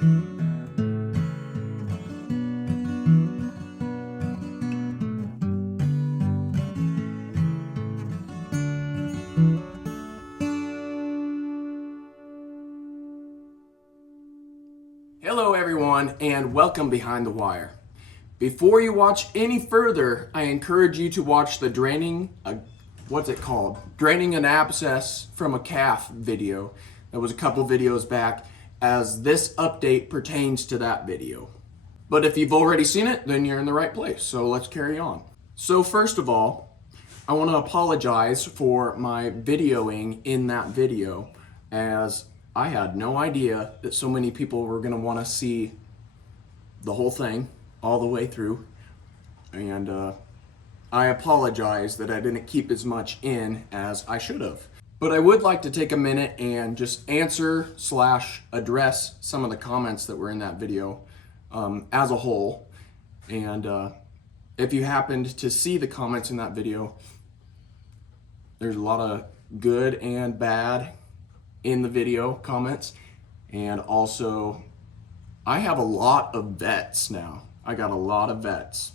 Hello everyone and welcome Behind the Wire. Before you watch any further, I encourage you to watch the draining an abscess from a calf video. That was a couple videos back, as this update pertains to that video. But if you've already seen it, then you're in the right place, so let's carry on. So first of all, I want to apologize for my videoing in that video, as I had no idea that so many people were going to want to see the whole thing all the way through, and I apologize that I didn't keep as much in as I should have. But I would like to take a minute and just answer / address some of the comments that were in that video as a whole. And if you happened to see the comments in that video, there's a lot of good and bad in the video comments. And also, I have a lot of vets now. I got a lot of vets.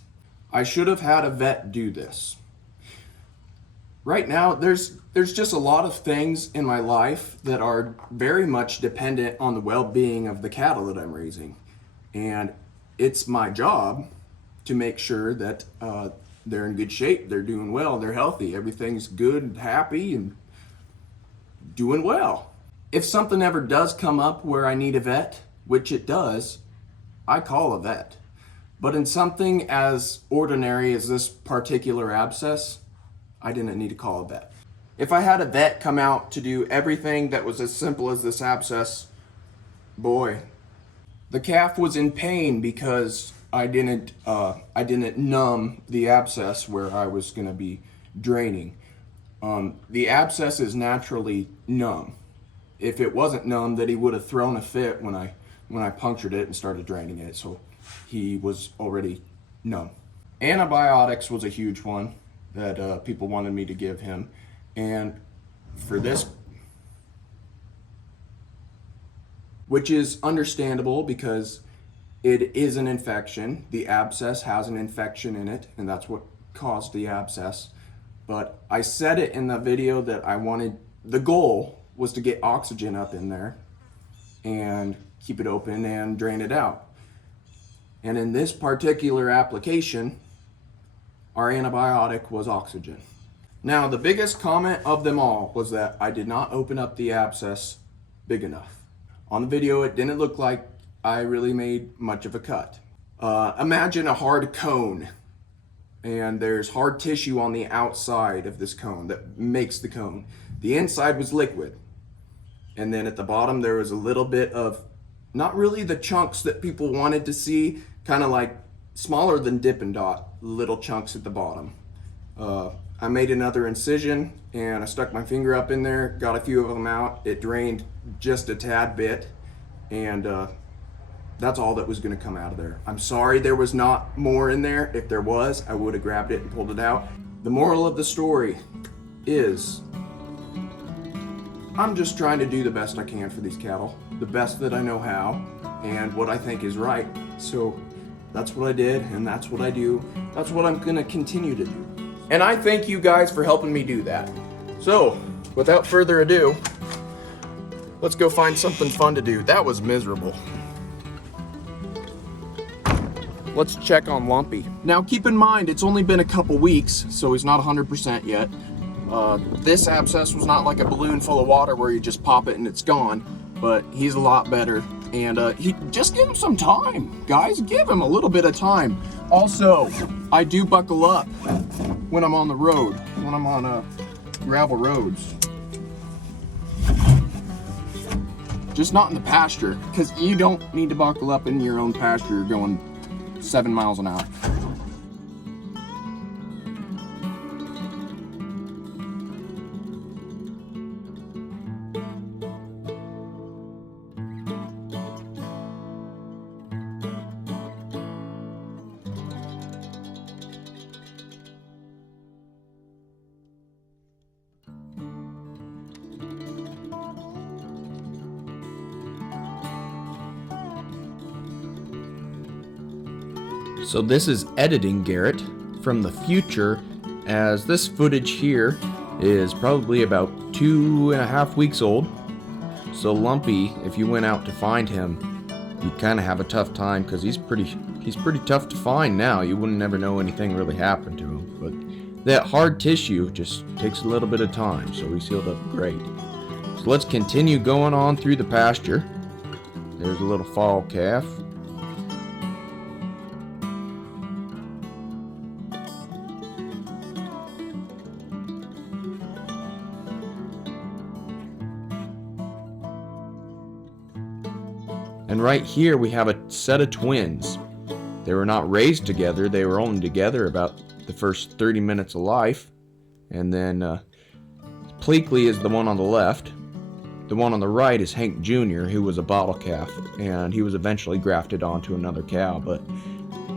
I should have had a vet do this. Right now, there's just a lot of things in my life that are very much dependent on the well-being of the cattle that I'm raising. And it's my job to make sure that they're in good shape, they're doing well, they're healthy, everything's good and happy and doing well. If something ever does come up where I need a vet, which it does, I call a vet. But in something as ordinary as this particular abscess, I didn't need to call a vet. If I had a vet come out to do everything that was as simple as this abscess, boy, the calf was in pain because I didn't numb the abscess where I was going to be draining. The abscess is naturally numb. If it wasn't numb, then he would have thrown a fit when I punctured it and started draining it. So he was already numb. Antibiotics was a huge one that people wanted me to give him, and for this, which is understandable because it is an infection. The abscess has an infection in it, and that's what caused the abscess. But I said it in the video that the goal was to get oxygen up in there and keep it open and drain it out. And in this particular application, our antibiotic was oxygen. Now, the biggest comment of them all was that I did not open up the abscess big enough. On the video, it didn't look like I really made much of a cut. Imagine a hard cone, and there's hard tissue on the outside of this cone that makes the cone. The inside was liquid. And then at the bottom, there was a little bit of, not really the chunks that people wanted to see, kind of like smaller than Dippin' Dot, little chunks at the bottom. I made another incision and I stuck my finger up in there, got a few of them out. It drained just a tad bit, and that's all that was gonna come out of there. I'm sorry there was not more in there. If there was, I would have grabbed it and pulled it out. The moral of the story is, I'm just trying to do the best I can for these cattle, the best that I know how, and what I think is right. So that's what I did, and that's what I do. That's what I'm gonna continue to do. And I thank you guys for helping me do that. So, without further ado, let's go find something fun to do. That was miserable. Let's check on Lumpy. Now keep in mind, it's only been a couple weeks, so he's not 100% yet. This abscess was not like a balloon full of water where you just pop it and it's gone, but he's a lot better. And just give him some time, guys. Give him a little bit of time. Also, I do buckle up when I'm on the road, when I'm on gravel roads. Just not in the pasture, because you don't need to buckle up in your own pasture going 7 miles an hour. So this is editing Garrett from the future, as this footage here is probably about 2.5 weeks old. So Lumpy, if you went out to find him, you'd kind of have a tough time because he's pretty tough to find now. You wouldn't ever know anything really happened to him. But that hard tissue just takes a little bit of time, so he's healed up great. So let's continue going on through the pasture. There's a little fall calf. And right here we have a set of twins. They were not raised together, they were only together about the first 30 minutes of life. And then Pleakley is the one on the left. The one on the right is Hank Jr., who was a bottle calf, and he was eventually grafted onto another cow. But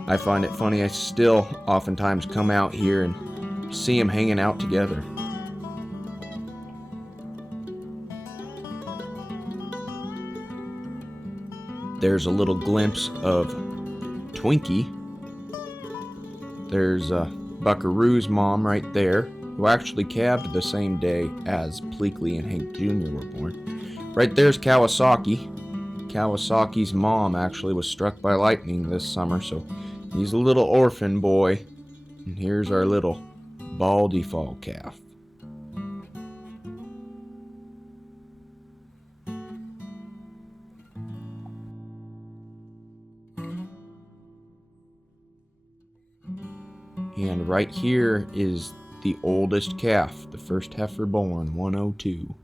I find it funny, I still oftentimes come out here and see them hanging out together. There's a little glimpse of Twinkie. There's Buckaroo's mom right there, who actually calved the same day as Pleakley and Hank Jr. were born. Right there's Kawasaki. Kawasaki's mom actually was struck by lightning this summer, so he's a little orphan boy. And here's our little baldy fall calf. And right here is the oldest calf, the first heifer born, 102.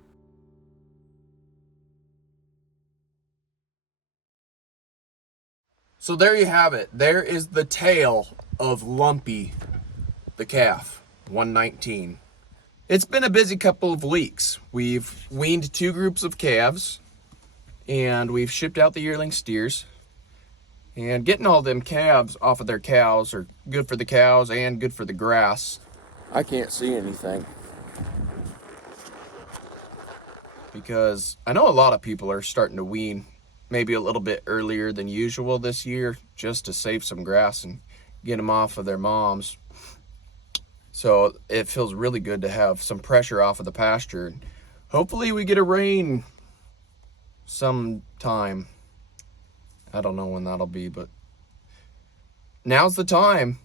So there you have it. There is the tale of Lumpy, the calf, 119. It's been a busy couple of weeks. We've weaned 2 groups of calves, and we've shipped out the yearling steers. And getting all them calves off of their cows are good for the cows and good for the grass. I can't see anything, because I know a lot of people are starting to wean maybe a little bit earlier than usual this year, just to save some grass and get them off of their moms. So it feels really good to have some pressure off of the pasture. Hopefully we get a rain sometime. I don't know when that'll be, but now's the time.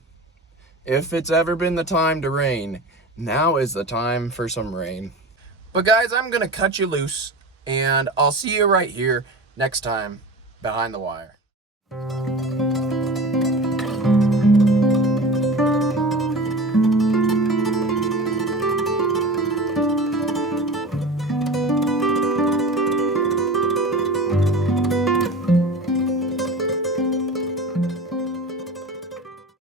If it's ever been the time to rain, now is the time for some rain. But guys, I'm gonna cut you loose, and I'll see you right here next time behind the wire.